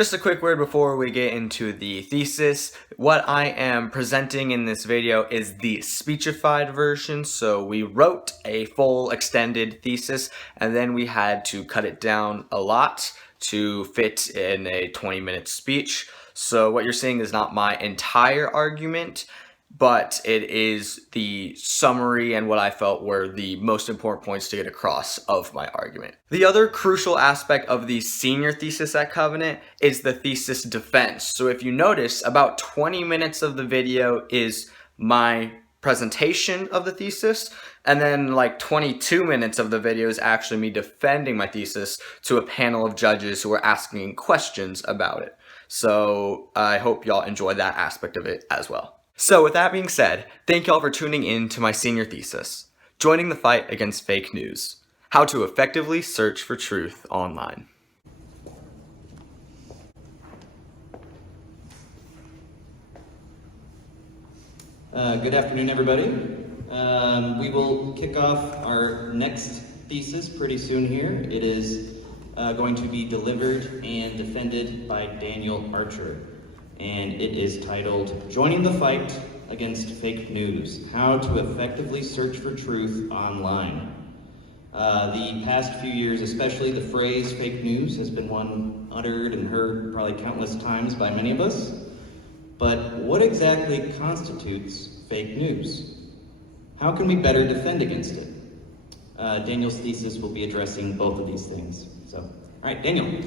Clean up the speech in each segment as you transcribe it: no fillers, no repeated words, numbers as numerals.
Just a quick word before we get into the thesis. What I am presenting in this video is the speechified version. So we wrote a full extended thesis and then we had to cut it down a lot to fit in a 20-minute speech. So what you're seeing is not my entire argument, but it is the summary and what I felt were the most important points to get across of my argument. The other crucial aspect of the senior thesis at Covenant is the thesis defense. So if you notice, about 20 minutes of the video is my presentation of the thesis, and then like 22 minutes of the video is actually me defending my thesis to a panel of judges who are asking questions about it. So I hope y'all enjoy that aspect of it as well. So with that being said, thank y'all for tuning in to my senior thesis, Joining the Fight Against Fake News, How to Effectively Search for Truth Online. Good afternoon, everybody. We will kick off our next thesis pretty soon here. It is going to be delivered and defended by Daniel Archer. And it is titled, Joining the Fight Against Fake News, How to Effectively Search for Truth Online. The past few years, especially, the phrase fake news has been one uttered and heard probably countless times by many of us. But what exactly constitutes fake news? How can we better defend against it? Daniel's thesis will be addressing both of these things. So, all right, Daniel.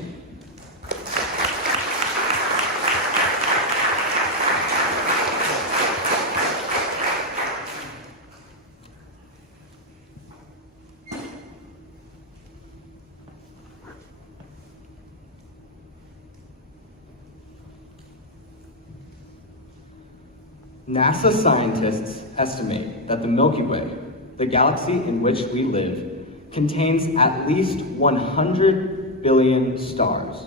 NASA scientists estimate that the Milky Way, the galaxy in which we live, contains at least 100 billion stars.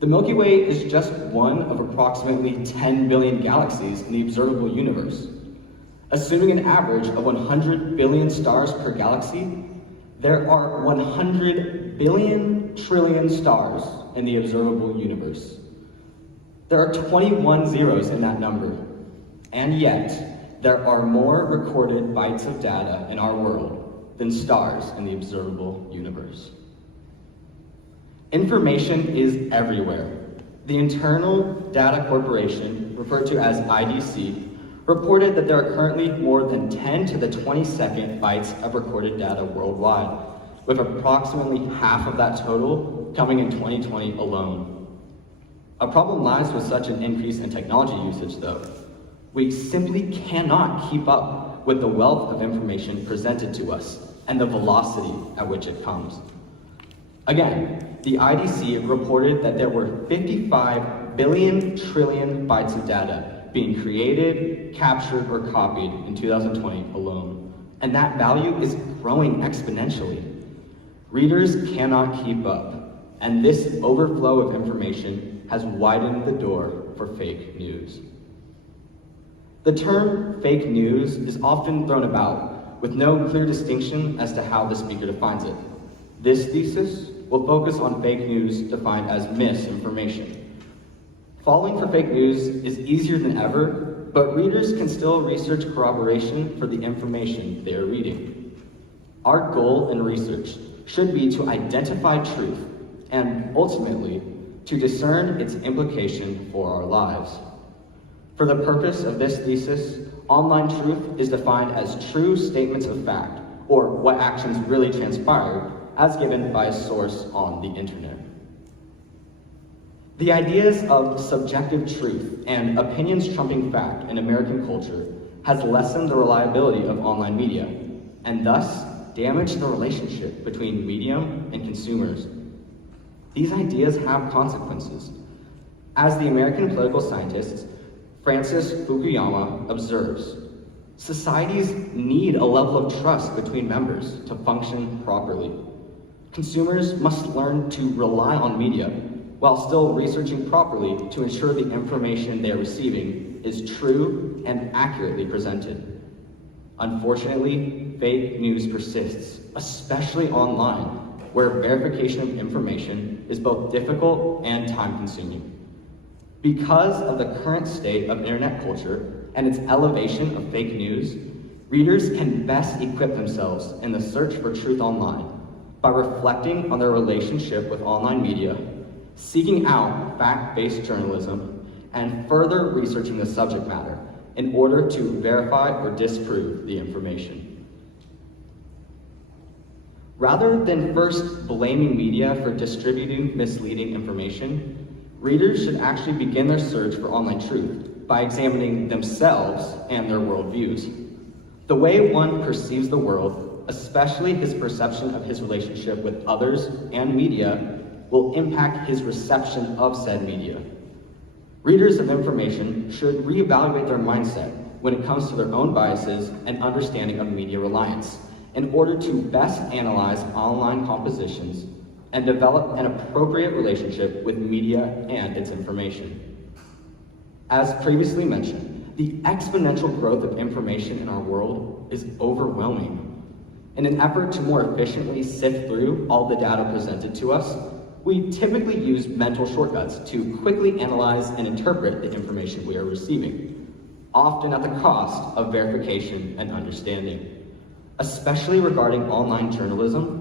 The Milky Way is just one of approximately 10 billion galaxies in the observable universe. Assuming an average of 100 billion stars per galaxy, there are 100 billion trillion stars in the observable universe. There are 21 zeros in that number. And yet, there are more recorded bytes of data in our world than stars in the observable universe. Information is everywhere. The Internal Data Corporation, referred to as IDC, reported that there are currently more than 10 to the 22nd bytes of recorded data worldwide, with approximately half of that total coming in 2020 alone. A problem lies with such an increase in technology usage, though. We simply cannot keep up with the wealth of information presented to us and the velocity at which it comes. Again, the IDC reported that there were 55 billion trillion bytes of data being created, captured, or copied in 2020 alone. And that value is growing exponentially. Readers cannot keep up, and this overflow of information has widened the door for fake news. The term fake news is often thrown about with no clear distinction as to how the speaker defines it. This thesis will focus on fake news defined as misinformation. Falling for fake news is easier than ever, but readers can still research corroboration for the information they are reading. Our goal in research should be to identify truth and, ultimately, to discern its implication for our lives. For the purpose of this thesis, online truth is defined as true statements of fact, or what actions really transpired, as given by a source on the internet. The ideas of subjective truth and opinions trumping fact in American culture has lessened the reliability of online media, and thus damaged the relationship between medium and consumers. These ideas have consequences. As the American political scientist Francis Fukuyama observes, societies need a level of trust between members to function properly. Consumers must learn to rely on media while still researching properly to ensure the information they are receiving is true and accurately presented. Unfortunately, fake news persists, especially online, where verification of information is both difficult and time-consuming. Because of the current state of internet culture and its elevation of fake news, readers can best equip themselves in the search for truth online by reflecting on their relationship with online media, seeking out fact-based journalism, and further researching the subject matter in order to verify or disprove the information. Rather than first blaming media for distributing misleading information, readers should actually begin their search for online truth by examining themselves and their worldviews. The way one perceives the world, especially his perception of his relationship with others and media, will impact his reception of said media. Readers of information should reevaluate their mindset when it comes to their own biases and understanding of media reliance in order to best analyze online compositions and develop an appropriate relationship with media and its information. As previously mentioned, the exponential growth of information in our world is overwhelming. In an effort to more efficiently sift through all the data presented to us, we typically use mental shortcuts to quickly analyze and interpret the information we are receiving, often at the cost of verification and understanding. Especially regarding online journalism,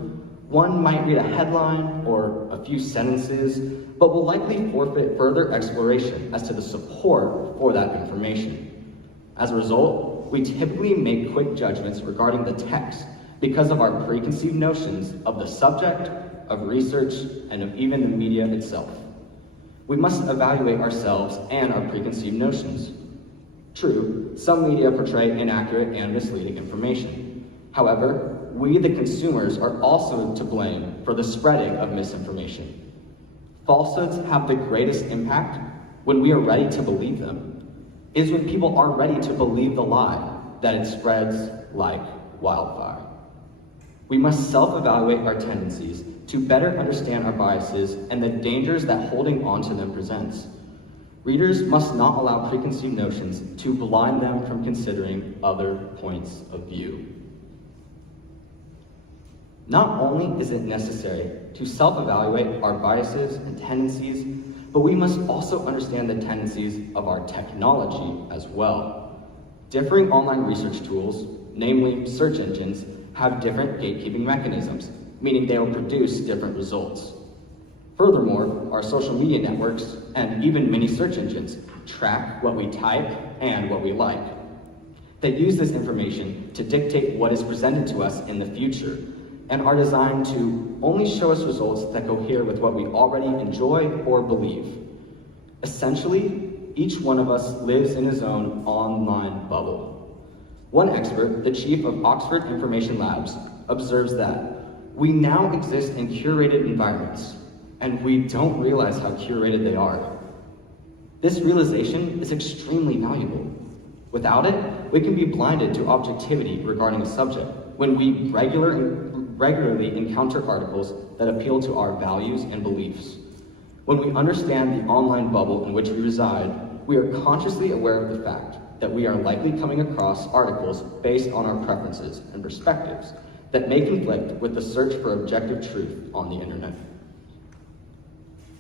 one might read a headline or a few sentences, but will likely forfeit further exploration as to the support for that information. As a result, we typically make quick judgments regarding the text because of our preconceived notions of the subject, of research, and of even the media itself. We must evaluate ourselves and our preconceived notions. True, some media portray inaccurate and misleading information. However, we, the consumers, are also to blame for the spreading of misinformation. Falsehoods have the greatest impact when we are ready to believe them. It is when people are ready to believe the lie that it spreads like wildfire. We must self-evaluate our tendencies to better understand our biases and the dangers that holding on to them presents. Readers must not allow preconceived notions to blind them from considering other points of view. Not only is it necessary to self-evaluate our biases and tendencies, but we must also understand the tendencies of our technology as well. Differing online research tools, namely search engines, have different gatekeeping mechanisms, meaning they will produce different results. Furthermore, our social media networks and even many search engines track what we type and what we like. They use this information to dictate what is presented to us in the future, and are designed to only show us results that cohere with what we already enjoy or believe. Essentially, each one of us lives in his own online bubble. One expert, the chief of Oxford Information Labs, observes that we now exist in curated environments, and we don't realize how curated they are. This realization is extremely valuable. Without it, we can be blinded to objectivity regarding a subject when we regularly encounter articles that appeal to our values and beliefs. When we understand the online bubble in which we reside, we are consciously aware of the fact that we are likely coming across articles based on our preferences and perspectives that may conflict with the search for objective truth on the internet.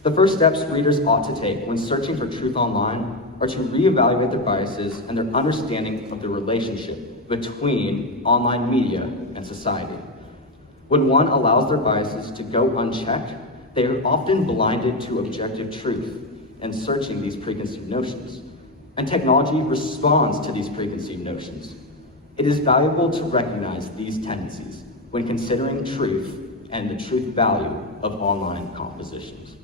The first steps readers ought to take when searching for truth online are to reevaluate their biases and their understanding of the relationship between online media and society. When one allows their biases to go unchecked, they are often blinded to objective truth and searching these preconceived notions. And technology responds to these preconceived notions. It is valuable to recognize these tendencies when considering truth and the truth value of online compositions.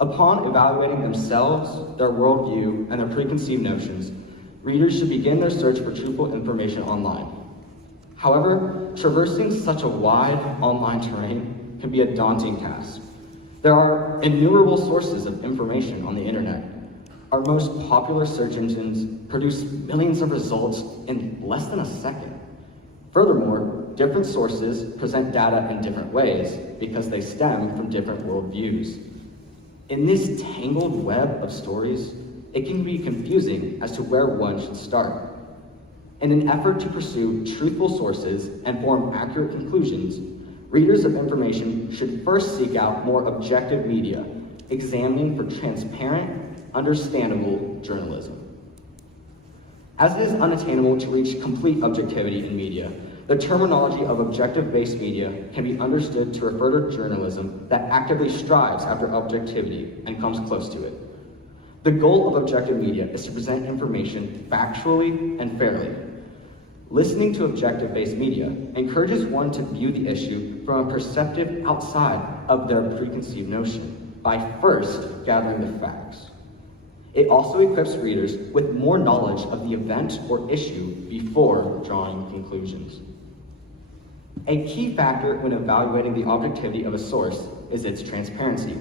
Upon evaluating themselves, their worldview, and their preconceived notions, readers should begin their search for truthful information online. However, traversing such a wide online terrain can be a daunting task. There are innumerable sources of information on the internet. Our most popular search engines produce millions of results in less than a second. Furthermore, different sources present data in different ways because they stem from different worldviews. In this tangled web of stories, it can be confusing as to where one should start. In an effort to pursue truthful sources and form accurate conclusions, Readers of information should first seek out more objective media, examining for transparent, understandable journalism. As it is unattainable to reach complete objectivity in media, the terminology of objective-based media can be understood to refer to journalism that actively strives after objectivity and comes close to it. The goal of objective media is to present information factually and fairly. Listening to objective-based media encourages one to view the issue from a perspective outside of their preconceived notion by first gathering the facts. It also equips readers with more knowledge of the event or issue before drawing conclusions. A key factor when evaluating the objectivity of a source is its transparency.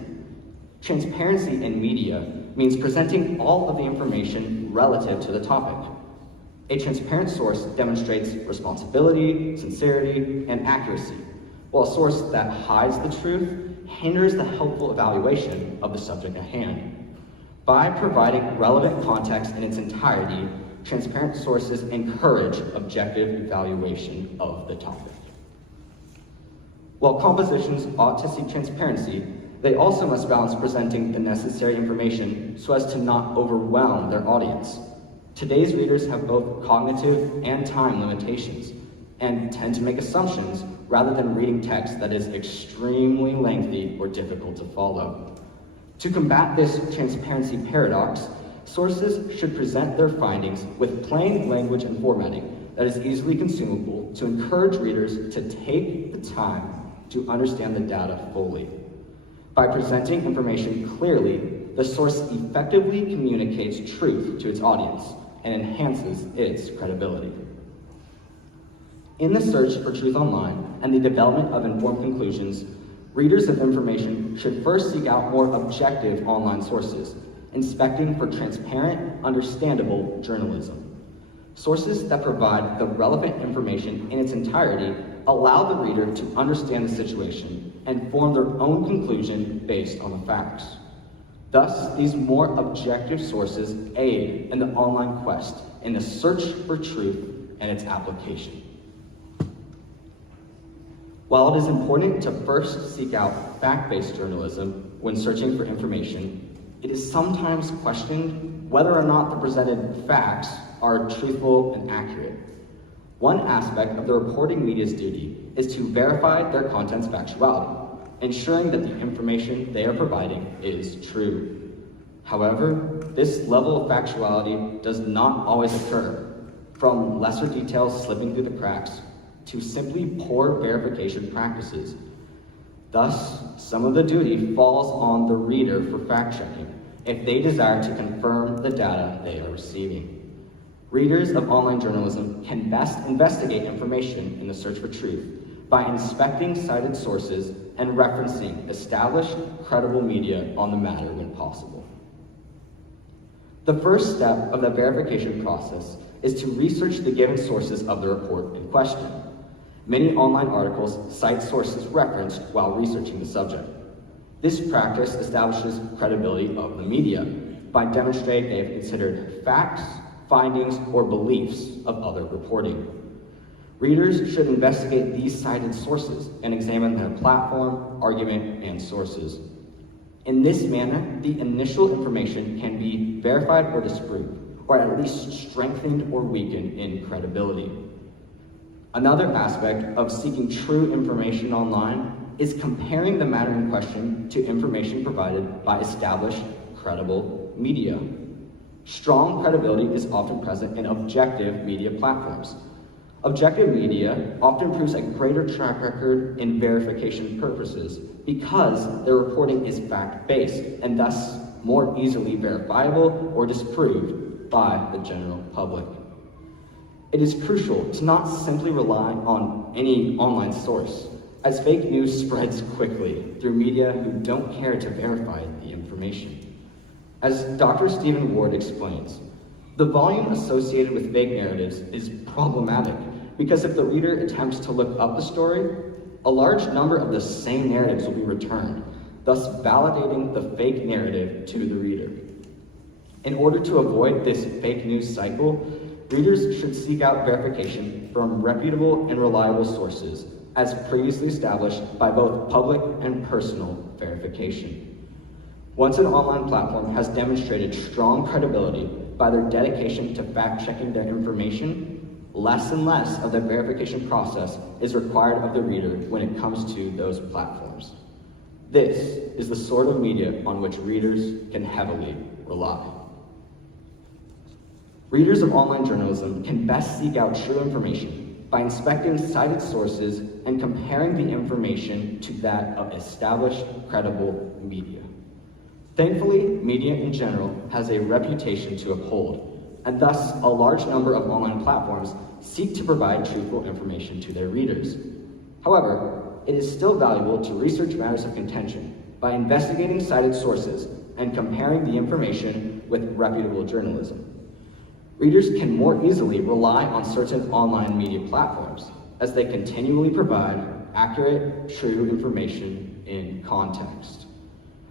Transparency in media means presenting all of the information relative to the topic. A transparent source demonstrates responsibility, sincerity, and accuracy, while a source that hides the truth hinders the helpful evaluation of the subject at hand. By providing relevant context in its entirety, transparent sources encourage objective evaluation of the topic. While compositions ought to seek transparency, they also must balance presenting the necessary information so as to not overwhelm their audience. Today's readers have both cognitive and time limitations and tend to make assumptions rather than reading text that is extremely lengthy or difficult to follow. To combat this transparency paradox, sources should present their findings with plain language and formatting that is easily consumable to encourage readers to take the time to understand the data fully. By presenting information clearly, the source effectively communicates truth to its audience and enhances its credibility. In the search for truth online and the development of informed conclusions, readers of information should first seek out more objective online sources, inspecting for transparent, understandable journalism. Sources that provide the relevant information in its entirety allow the reader to understand the situation and form their own conclusion based on the facts. Thus, these more objective sources aid in the online quest in the search for truth and its application. While it is important to first seek out fact-based journalism when searching for information, it is sometimes questioned whether or not the presented facts are truthful and accurate. One aspect of the reporting media's duty is to verify their content's factuality, ensuring that the information they are providing is true. However, this level of factuality does not always occur, from lesser details slipping through the cracks to simply poor verification practices. Thus, some of the duty falls on the reader for fact-checking if they desire to confirm the data they are receiving. Readers of online journalism can best investigate information in the search for truth by inspecting cited sources and referencing established, credible media on the matter when possible. The first step of the verification process is to research the given sources of the report in question. Many online articles cite sources referenced while researching the subject. This practice establishes credibility of the media by demonstrating they have considered facts, findings, or beliefs of other reporting. Readers should investigate these cited sources and examine their platform, argument, and sources. In this manner, the initial information can be verified or disproved, or at least strengthened or weakened in credibility. Another aspect of seeking true information online is comparing the matter in question to information provided by established, credible media. Strong credibility is often present in objective media platforms. Objective media often proves a greater track record in verification purposes because their reporting is fact-based and thus more easily verifiable or disproved by the general public. It is crucial to not simply rely on any online source, as fake news spreads quickly through media who don't care to verify the information. As Dr. Stephen Ward explains, the volume associated with fake narratives is problematic because if the reader attempts to look up the story, a large number of the same narratives will be returned, thus validating the fake narrative to the reader. In order to avoid this fake news cycle, readers should seek out verification from reputable and reliable sources as previously established by both public and personal verification. Once an online platform has demonstrated strong credibility by their dedication to fact-checking their information, less and less of the verification process is required of the reader when it comes to those platforms. This is the sort of media on which readers can heavily rely. Readers of online journalism can best seek out true information by inspecting cited sources and comparing the information to that of established, credible media. Thankfully, media in general has a reputation to uphold, and thus a large number of online platforms seek to provide truthful information to their readers. However, it is still valuable to research matters of contention by investigating cited sources and comparing the information with reputable journalism. Readers can more easily rely on certain online media platforms as they continually provide accurate, true information in context.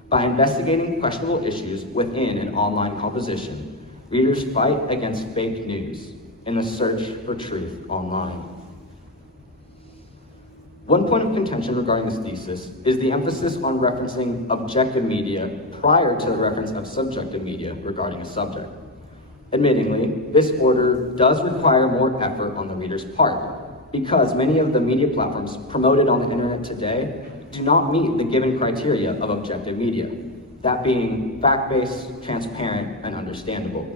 By investigating questionable issues within an online composition, readers fight against fake news in the search for truth online. One point of contention regarding this thesis is the emphasis on referencing objective media prior to the reference of subjective media regarding a subject. Admittingly, this order does require more effort on the reader's part, because many of the media platforms promoted on the internet today do not meet the given criteria of objective media, that being fact-based, transparent, and understandable.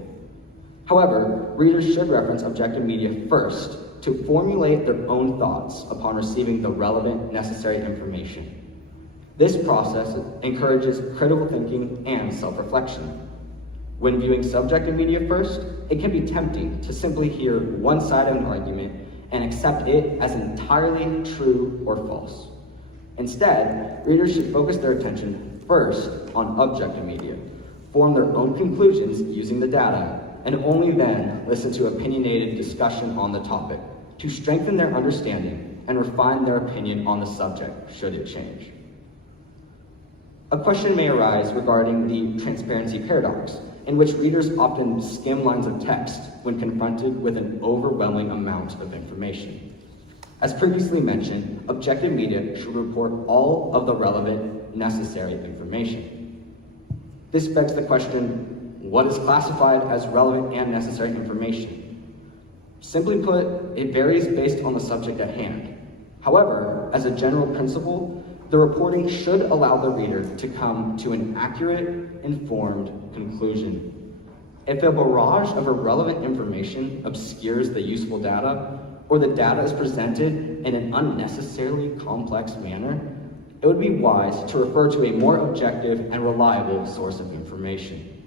However, readers should reference objective media first to formulate their own thoughts upon receiving the relevant, necessary information. This process encourages critical thinking and self-reflection. When viewing subjective media first, it can be tempting to simply hear one side of an argument and accept it as entirely true or false. Instead, readers should focus their attention first on objective media, form their own conclusions using the data, and only then listen to opinionated discussion on the topic to strengthen their understanding and refine their opinion on the subject should it change. A question may arise regarding the transparency paradox, in which readers often skim lines of text when confronted with an overwhelming amount of information. As previously mentioned, objective media should report all of the relevant, necessary information. This begs the question, what is classified as relevant and necessary information? Simply put, it varies based on the subject at hand. However, as a general principle, the reporting should allow the reader to come to an accurate, informed conclusion. If a barrage of irrelevant information obscures the useful data, or the data is presented in an unnecessarily complex manner, it would be wise to refer to a more objective and reliable source of information.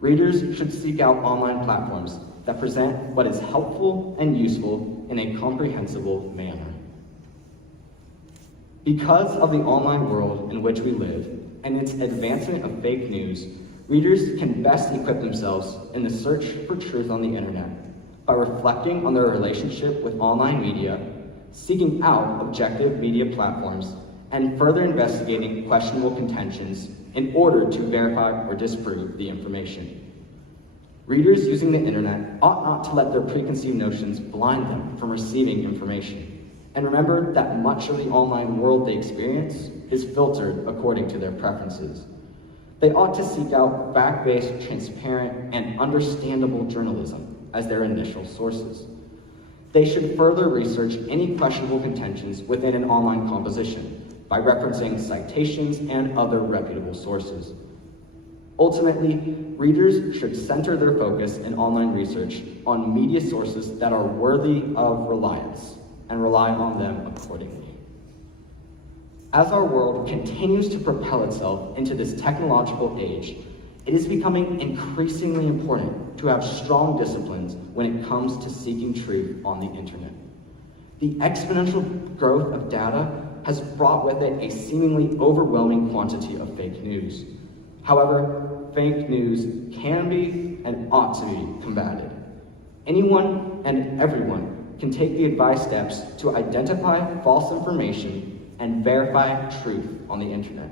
Readers should seek out online platforms that present what is helpful and useful in a comprehensible manner. Because of the online world in which we live and its advancement of fake news, readers can best equip themselves in the search for truth on the internet by reflecting on their relationship with online media, seeking out objective media platforms, and further investigating questionable contentions in order to verify or disprove the information. Readers using the internet ought not to let their preconceived notions blind them from receiving information, and remember that much of the online world they experience is filtered according to their preferences. They ought to seek out fact-based, transparent, and understandable journalism as their initial sources. They should further research any questionable contentions within an online composition by referencing citations and other reputable sources. Ultimately, readers should center their focus in online research on media sources that are worthy of reliance and rely on them accordingly. As our world continues to propel itself into this technological age, it is becoming increasingly important to have strong disciplines when it comes to seeking truth on the internet. The exponential growth of data has brought with it a seemingly overwhelming quantity of fake news. However, fake news can be and ought to be combated. Anyone and everyone can take the advised steps to identify false information and verify truth on the internet.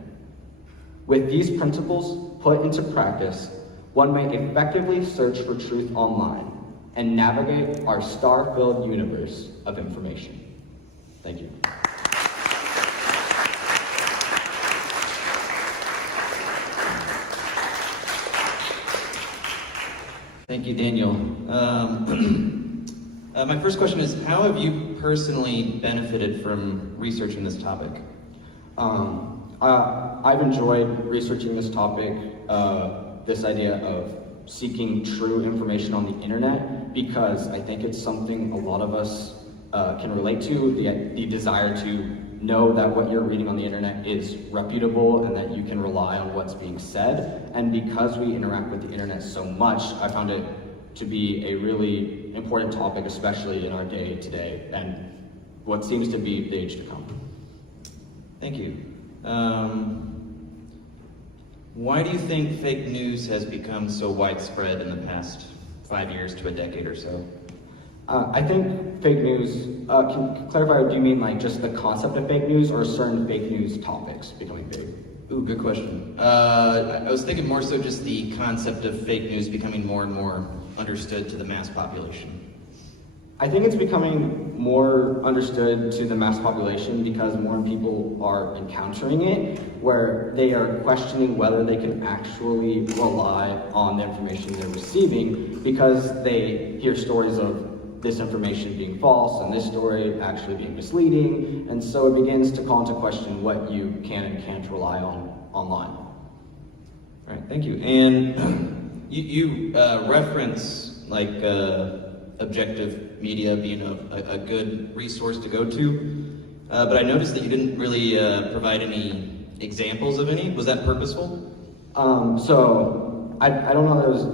With these principles put into practice, one may effectively search for truth online and navigate our star-filled universe of information. Thank you. Thank you, Daniel. My first question is, how have you personally benefited from researching this topic? I've enjoyed researching this topic, this idea of seeking true information on the internet, because I think it's something a lot of us can relate to, the desire to know that what you're reading on the internet is reputable and that you can rely on what's being said. And because we interact with the internet so much, I found it to be a really important topic, especially in our day today and what seems to be the age to come. Thank you. Why do you think fake news has become so widespread in the past 5 years to a decade or so? I think fake news, can clarify, do you mean like just the concept of fake news or certain fake news topics becoming big? Ooh, good question. I was thinking more so just the concept of fake news becoming more and more understood to the mass population. I think it's becoming more understood to the mass population because more people are encountering it, where they are questioning whether they can actually rely on the information they're receiving because they hear stories of this information being false and this story actually being misleading, and so it begins to call into question what you can and can't rely on online. All right, thank you. And you reference like objective media being a good resource to go to, but I noticed that you didn't really provide any examples of any. Was that purposeful? So I don't know that it was,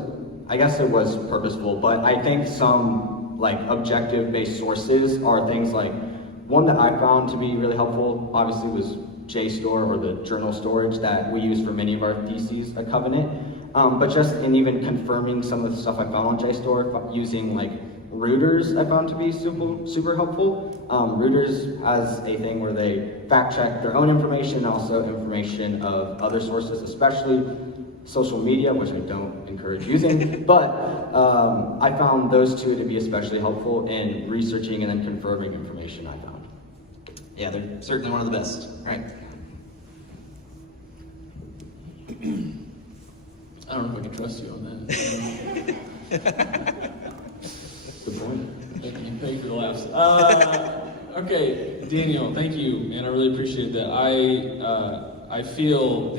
I guess it was purposeful, but I think some like objective-based sources are things like, one that I found to be really helpful, obviously, was JSTOR, or the journal storage that we use for many of our theses at Covenant. But just in even confirming some of the stuff I found on JSTOR, using like rooters, I found to be super helpful. Rooters has a thing where they fact check their own information, and also information of other sources, especially social media, which I don't encourage using, but I found those two to be especially helpful in researching and then confirming information I found. Yeah, they're certainly one of the best. All right. I don't know if I can trust you on that. Good point. Thank you for the laughs. Okay, Daniel, thank you, and I really appreciate that. I feel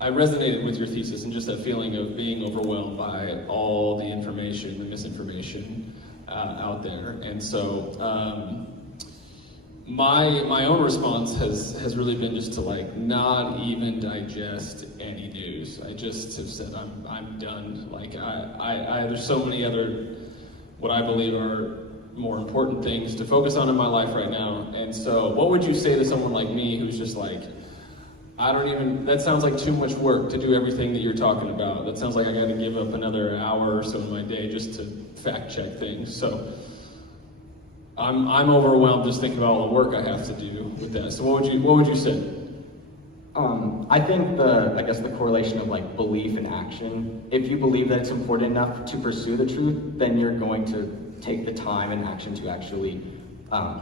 I resonated with your thesis and just that feeling of being overwhelmed by all the information, the misinformation out there. And so my own response has really been just to like not even digest any news. I just have said I'm done. Like there's so many other what I believe are more important things to focus on in my life right now. And so what would you say to someone like me who's just like, that sounds like too much work to do everything that you're talking about. That sounds like I gotta give up another hour or so in my day just to fact check things. So I'm overwhelmed just thinking about all the work I have to do with that. So what would you say? I think the correlation of like belief and action. If you believe that it's important enough to pursue the truth, then you're going to take the time and action to actually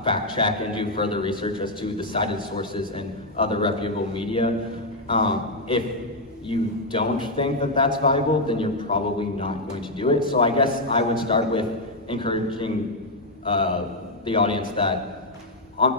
fact check and do further research as to the cited sources and other reputable media. If you don't think that that's valuable, then you're probably not going to do it. So I guess I would start with encouraging the audience that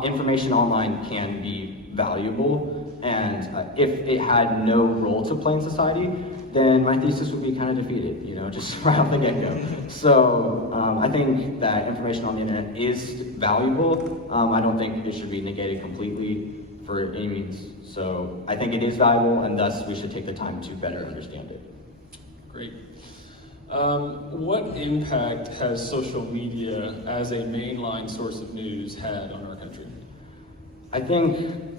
information online can be valuable, and if it had no role to play in society, then my thesis would be kind of defeated, just right off the get-go. So I think that information on the internet is valuable. I don't think it should be negated completely for any means. So I think it is valuable, and thus we should take the time to better understand it. Great. What impact has social media as a mainline source of news had on our country? I think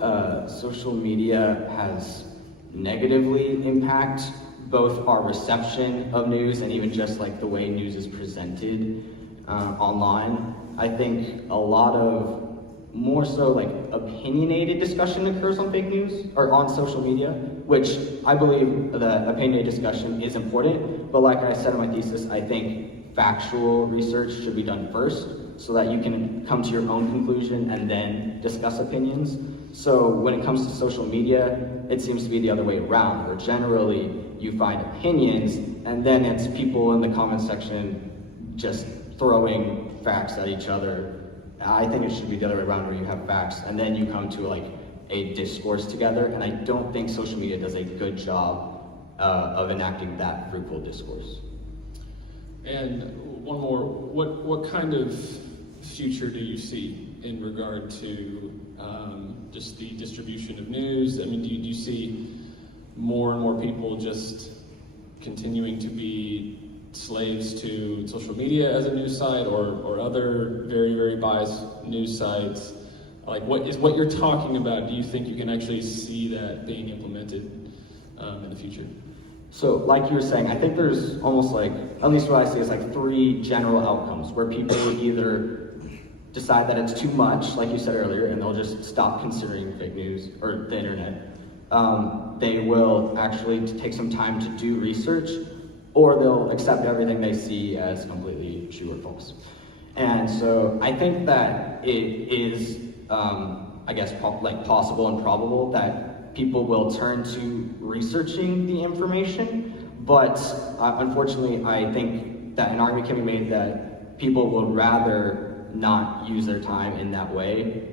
social media has negatively impacted both our reception of news and even just like the way news is presented online. I think a lot of more so like opinionated discussion occurs on fake news or on social media, which I believe the opinionated discussion is important, but like I said in my thesis, I think factual research should be done first so that you can come to your own conclusion and then discuss opinions. So when it comes to social media, it seems to be the other way around, where generally you find opinions, and then it's people in the comment section just throwing facts at each other. I think it should be the other way around, where you have facts, and then you come to like a discourse together, and I don't think social media does a good job of enacting that fruitful discourse. And one more, what kind of future do you see in regard to just the distribution of news? I mean, do you see more and more people just continuing to be slaves to social media as a news site, or other very, very biased news sites? Like, what you're talking about, do you think you can actually see that being implemented in the future? So, like you were saying, I think there's almost like, at least what I see is like 3 general outcomes, where people either decide that it's too much, like you said earlier, and they'll just stop considering fake news or the internet. They will actually take some time to do research, or they'll accept everything they see as completely true or false. And so I think that it is, I guess, possible and probable that people will turn to researching the information, but unfortunately I think that an argument can be made that people would rather not use their time in that way.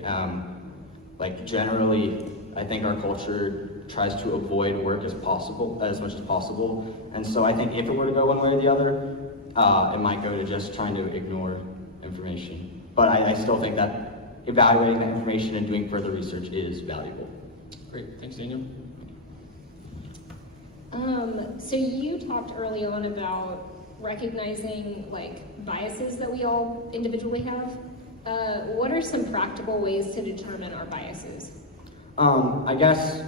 Like generally, I think our culture tries to avoid work as much as possible, and so I think if it were to go one way or the other, it might go to just trying to ignore information. But I still think that evaluating that information and doing further research is valuable. Great, thanks, Daniel. So you talked early on about recognizing like biases that we all individually have. What are some practical ways to determine our biases? I guess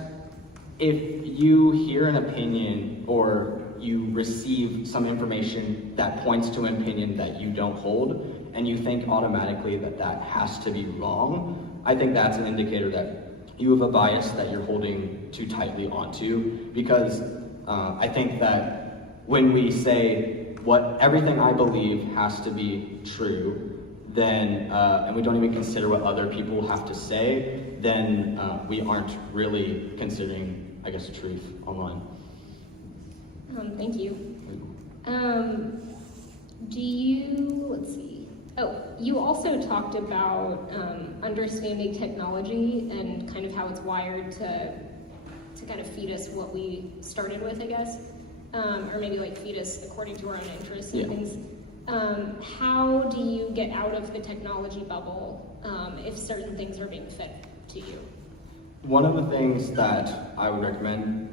if you hear an opinion or you receive some information that points to an opinion that you don't hold, and you think automatically that that has to be wrong, I think that's an indicator that you have a bias that you're holding too tightly onto, because I think that when we say everything I believe has to be true, then, and we don't even consider what other people have to say, then we aren't really considering, I guess, truth online. Thank you. Let's see. Oh, you also talked about understanding technology and kind of how it's wired to kind of feed us what we started with, I guess, or maybe like feed us according to our own interests and things. How do you get out of the technology bubble if certain things are being fed to you? One of the things that I would recommend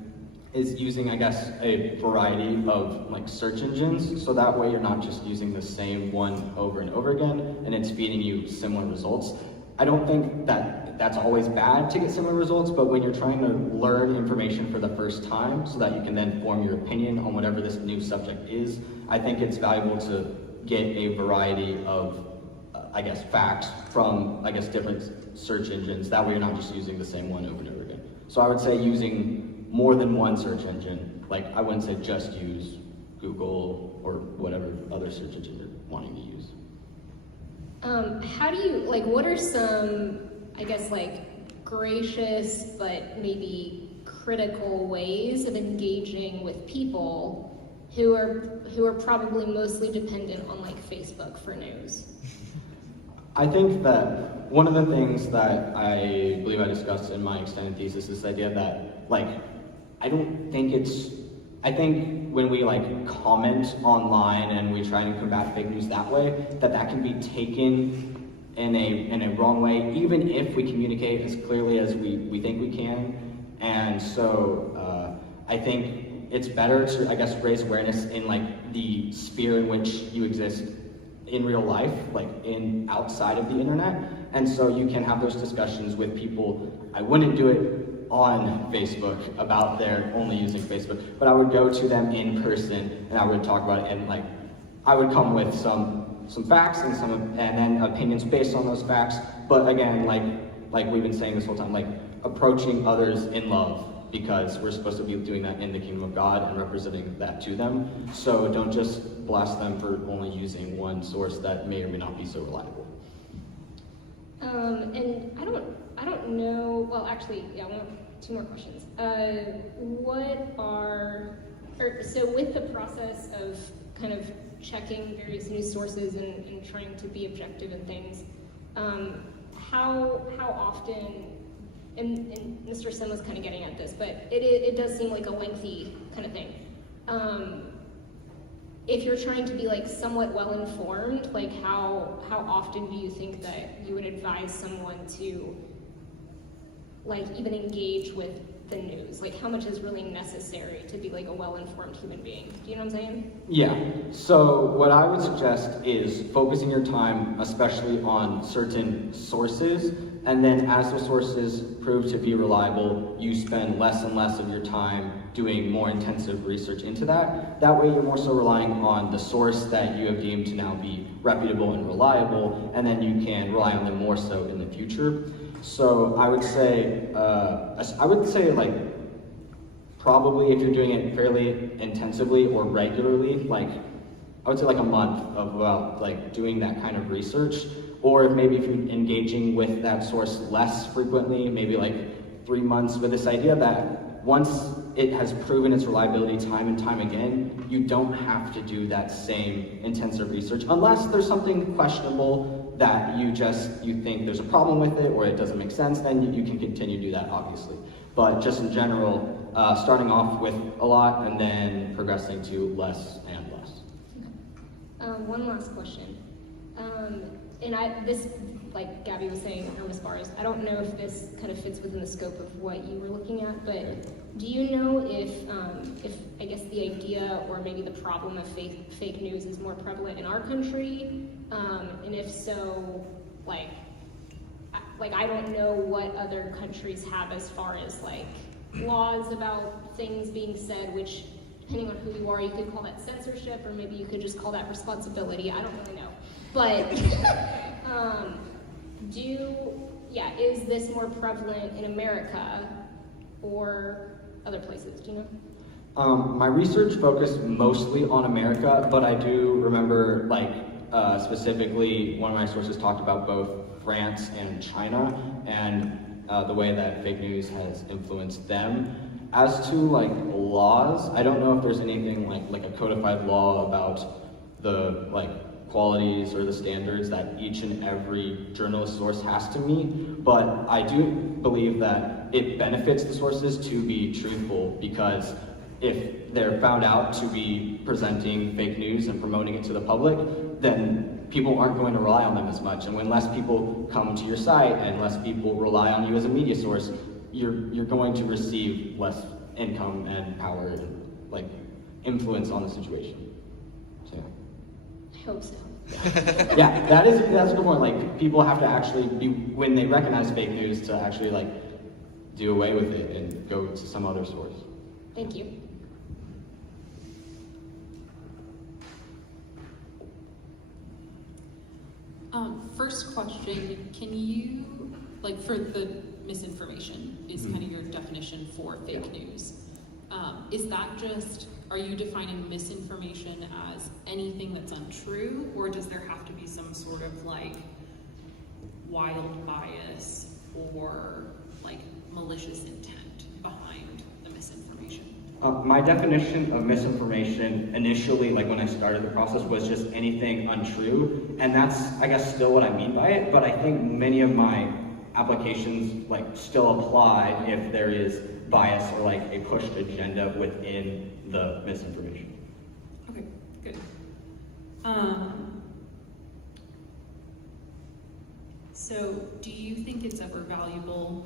is using, I guess, a variety of like search engines, so that way you're not just using the same one over and over again and it's feeding you similar results. I don't think that that's always bad to get similar results, but when you're trying to learn information for the first time so that you can then form your opinion on whatever this new subject is, I think it's valuable to get a variety of, I guess, facts from, I guess, different search engines. That way you're not just using the same one over and over again. So I would say using more than one search engine. Like, I wouldn't say just use Google or whatever other search engine you're wanting to use. How do you, like, what are some, I guess, like, gracious but maybe critical ways of engaging with people who are probably mostly dependent on, like, Facebook for news? I think that one of the things that I believe I discussed in my extended thesis is the idea that, like, I think when we like comment online and we try to combat fake news that way, that can be taken in a wrong way, even if we communicate as clearly as we think we can. And so I think it's better to, I guess, raise awareness in like the sphere in which you exist in real life, like outside of the internet. And so you can have those discussions with people. I wouldn't do it on Facebook about their only using Facebook, but I would go to them in person and I would talk about it, and like I would come with some facts and then opinions based on those facts. But again, like we've been saying this whole time, like approaching others in love, because we're supposed to be doing that in the kingdom of God and representing that to them. So don't just blast them for only using one source that may or may not be so reliable. And I I don't know, well, actually, yeah, two more questions. So with the process of kind of checking various news sources and trying to be objective in things, how often, and Mr. Sim was kind of getting at this, but it does seem like a lengthy kind of thing. If you're trying to be like somewhat well-informed, like how often do you think that you would advise someone to like even engage with the news? Like how much is really necessary to be like a well-informed human being? Do you know what I'm saying? Yeah, so what I would suggest is focusing your time especially on certain sources, and then as those sources prove to be reliable, you spend less and less of your time doing more intensive research into that. That way you're more so relying on the source that you have deemed to now be reputable and reliable, and then you can rely on them more so in the future. So I would say like probably if you're doing it fairly intensively or regularly, like I would say like a month of like doing that kind of research, or if you're engaging with that source less frequently, maybe like 3 months, with this idea that once it has proven its reliability time and time again, you don't have to do that same intensive research unless there's something questionable that you think there's a problem with it or it doesn't make sense, then you can continue to do that, obviously. But just in general, starting off with a lot and then progressing to less and less. One last question. This, like Gabby was saying, or Ms. Bars, I don't know if this kind of fits within the scope of what you were looking at, but do you know if I guess the idea or maybe the problem of fake news is more prevalent in our country? And if so, like I don't know what other countries have as far as like laws about things being said, which depending on who you are, you could call that censorship, or maybe you could just call that responsibility. I don't really know. But is this more prevalent in America or other places? Do you know? My research focused mostly on America, but I do remember specifically one of my sources talked about both France and China and the way that fake news has influenced them. As to laws, I don't know if there's anything like a codified law about the qualities or the standards that each and every journalist source has to meet, but I do believe that it benefits the sources to be truthful, because if they're found out to be presenting fake news and promoting it to the public, then people aren't going to rely on them as much. And when less people come to your site and less people rely on you as a media source, you're going to receive less income and power and influence on the situation. So I hope so. Yeah, that's a good point. People have to actually be, when they recognize fake news, to actually do away with it and go to some other source. Thank you. First question, can you, for the misinformation is kind of your definition for fake news. Is that just, are you defining misinformation as anything that's untrue, or does there have to be some sort of wild bias or malicious intent behind the misinformation? My definition of misinformation initially, when I started the process, was just anything untrue, and that's, I guess, still what I mean by it, but I think many of my applications still apply if there is bias or a pushed agenda within the misinformation. Okay, good. So do you think it's ever valuable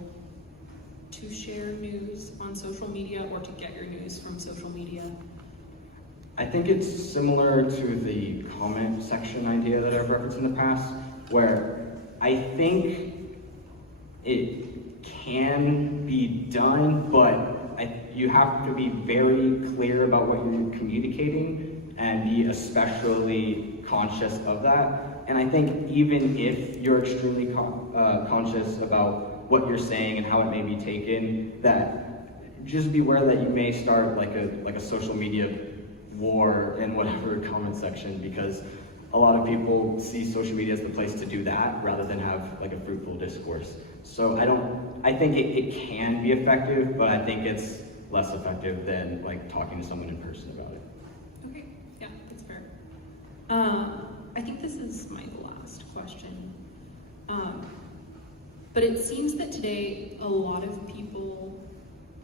to share news on social media or to get your news from social media? I think it's similar to the comment section idea that I've referenced in the past, where I think it can be done, but you have to be very clear about what you're communicating and be especially conscious of that. And I think even if you're extremely conscious about what you're saying and how it may be taken, that just be aware that you may start a social media war in whatever comment section, because a lot of people see social media as the place to do that rather than have a fruitful discourse. So I think it can be effective, but I think it's less effective than like talking to someone in person about it. Okay, yeah, that's fair. I think this is my last question. But it seems that today a lot of people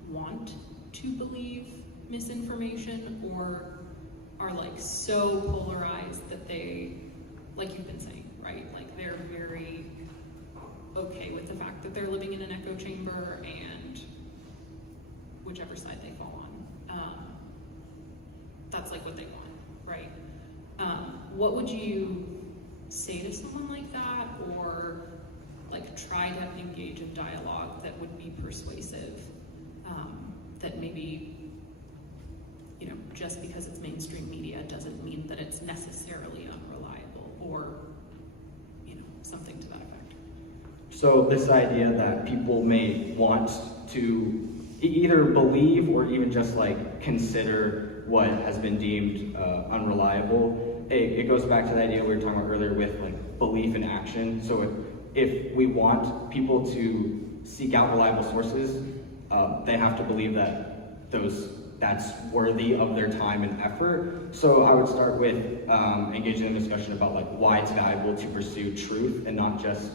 want to believe misinformation or are like so polarized that they, like you've been saying, right? Like they're very okay with the fact that they're living in an echo chamber and whichever side they fall on. That's like what they want, right? What would you say to someone like that, or like try to engage in dialogue that would be persuasive, that maybe, you know, just because it's mainstream media doesn't mean that it's necessarily unreliable, or, you know, something to that effect? So this idea that people may want to either believe or even just like consider what has been deemed unreliable, it goes back to the idea we were talking about earlier with like belief in action. So if we want people to seek out reliable sources, they have to believe that that's worthy of their time and effort. So I would start with engaging in a discussion about like why it's valuable to pursue truth and not just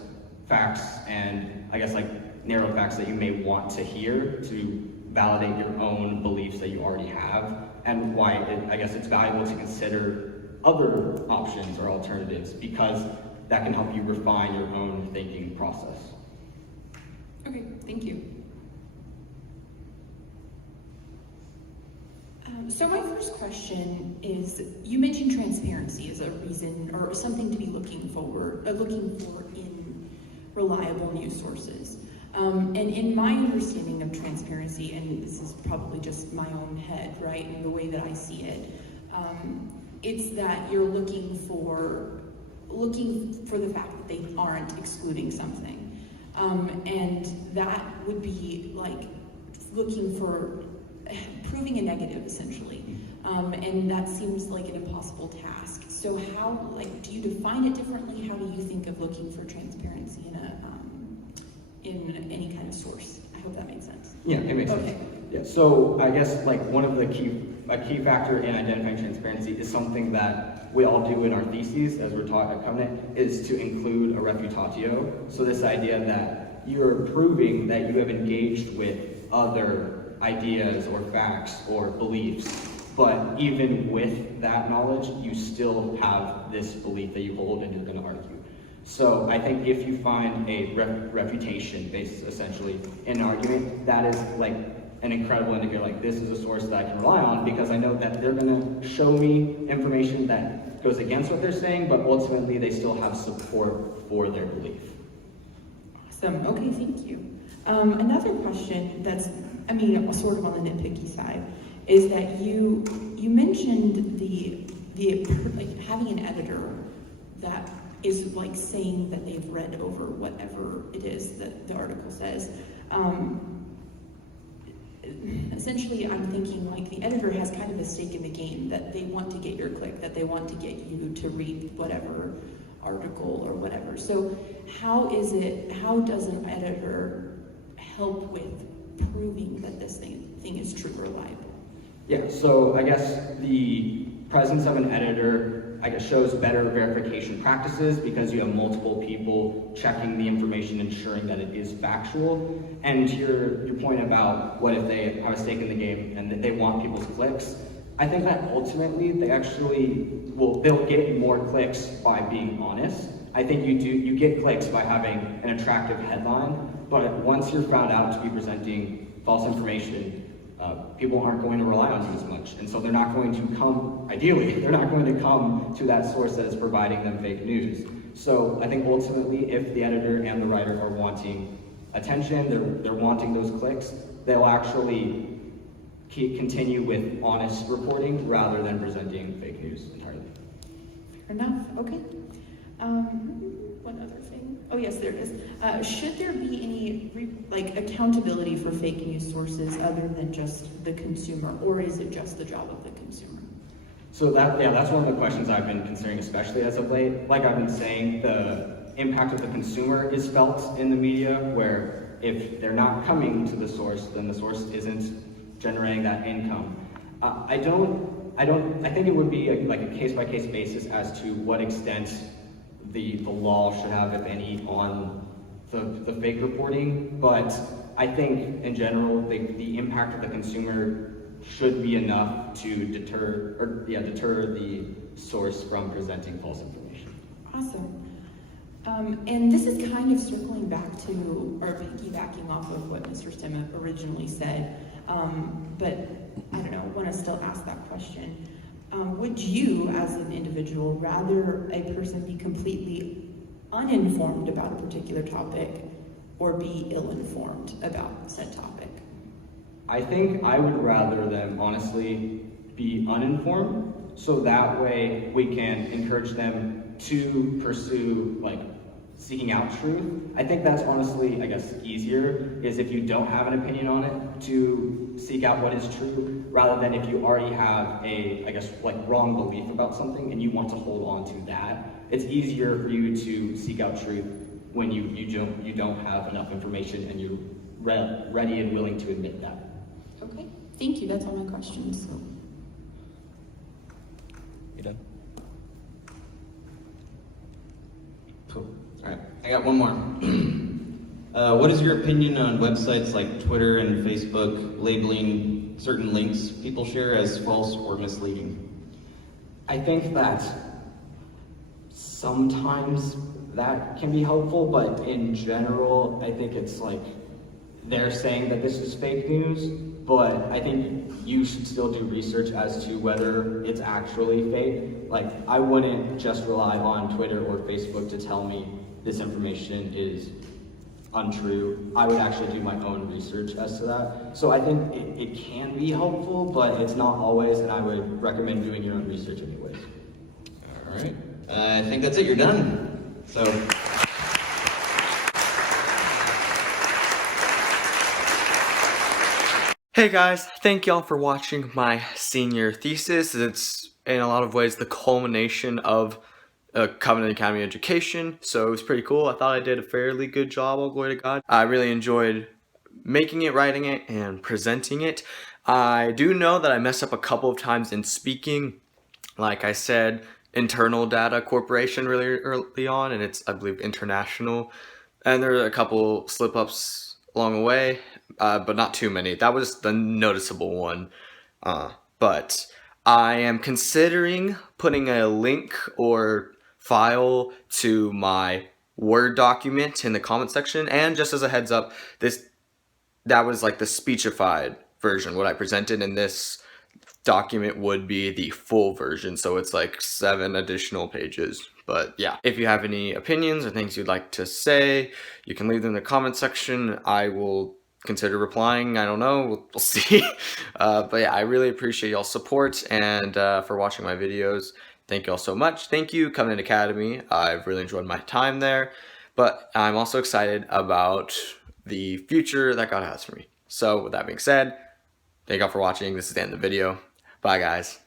facts and I guess like narrow facts that you may want to hear to validate your own beliefs that you already have, and why I guess it's valuable to consider other options or alternatives, because that can help you refine your own thinking process. Okay, thank you. So my first question is, you mentioned transparency as a reason or something to be looking for in reliable news sources. And in my understanding of transparency, and this is probably just my own head, right, and the way that I see it, it's that you're looking for the fact that they aren't excluding something. And that would be like looking for proving a negative, essentially. And that seems like an impossible task. So how, like, do you define it differently? How do you think of looking for transparency in any kind of source? I hope that made sense. Yeah, it makes sense. Okay. Yeah, so I guess like one of the a key factor in identifying transparency is something that we all do in our theses as we're taught at Covenant, is to include a refutatio. So this idea that you're proving that you have engaged with other ideas or facts or beliefs, but even with that knowledge, you still have this belief that you hold and you're going to argue. So I think if you find a refutation based essentially in an argument, that is like an incredible indicator, like this is a source that I can rely on because I know that they're going to show me information that goes against what they're saying, but ultimately they still have support for their belief. Awesome. Okay, thank you. Another question that's, I mean, sort of on the nitpicky side, is that you mentioned the like having an editor that is like saying that they've read over whatever it is that the article says. Essentially, I'm thinking like the editor has kind of a stake in the game, that they want to get your click, that they want to get you to read whatever article or whatever. So how does an editor help with proving that this thing is true or reliable? Yeah, so I guess the presence of an editor, I guess, shows better verification practices because you have multiple people checking the information, ensuring that it is factual. And to your point about what if they have a stake in the game and that they want people's clicks, I think that ultimately they'll get more clicks by being honest. I think you get clicks by having an attractive headline, but once you're found out to be presenting false information, people aren't going to rely on you as much. And so they're not going to come, ideally, they're not going to come to that source that is providing them fake news. So I think ultimately, if the editor and the writer are wanting attention, they're wanting those clicks, they'll actually continue with honest reporting rather than presenting fake news entirely. Fair enough, okay. One other thing. Oh yes, there it is. Should there be any accountability for fake news sources other than just the consumer, or is it just the job of the consumer? So that's one of the questions I've been considering, especially as of late. Like I've been saying, the impact of the consumer is felt in the media, where if they're not coming to the source, then the source isn't generating that income. I think it would be like a case-by-case basis as to what extent the law should have, if any, on the fake reporting, but I think in general the impact of the consumer should be enough to deter the source from presenting false information. Awesome. And this is kind of circling back to, or piggybacking off of what Mr. Stemma originally said, but I don't know, want to still ask that question. Would you, as an individual, rather a person be completely uninformed about a particular topic or be ill-informed about said topic? I think I would rather them honestly be uninformed, so that way we can encourage them to pursue like seeking out truth. I think that's honestly, I guess, easier, is if you don't have an opinion on it, to seek out what is true, rather than if you already have a, I guess, like wrong belief about something and you want to hold on to that. It's easier for you to seek out truth when you don't have enough information and you're ready and willing to admit that. Okay, thank you. That's all my questions. You done? Cool. All right, I got one more. What is your opinion on websites like Twitter and Facebook labeling certain links people share as false or misleading? I think that sometimes that can be helpful, but in general, I think it's like they're saying that this is fake news, but I think you should still do research as to whether it's actually fake. Like, I wouldn't just rely on Twitter or Facebook to tell me this information is untrue. I would actually do my own research as to that. So I think it can be helpful, but it's not always, and I would recommend doing your own research anyways. All right, I think that's it, you're done. So. Hey guys, thank y'all for watching my senior thesis. It's in a lot of ways the culmination of Covenant Academy education, so it was pretty cool. I thought I did a fairly good job, all glory to God. I really enjoyed making it, writing it, and presenting it. I do know that I messed up a couple of times in speaking. Like I said, internal data corporation really early on, and it's, I believe, international. And there are a couple slip-ups along the way, but not too many. That was the noticeable one. But I am considering putting a link or file to my Word document in the comment section. And just as a heads up, that was like the speechified version, what I presented, and this document would be the full version, so it's like 7 additional pages. But yeah, if you have any opinions or things you'd like to say, you can leave them in the comment section. I will consider replying. I don't know, we'll see. But yeah, I really appreciate y'all's support and for watching my videos. Thank y'all so much. Thank you, Covenant Academy. I've really enjoyed my time there, but I'm also excited about the future that God has for me. So with that being said, thank y'all for watching. This is the end of the video. Bye guys.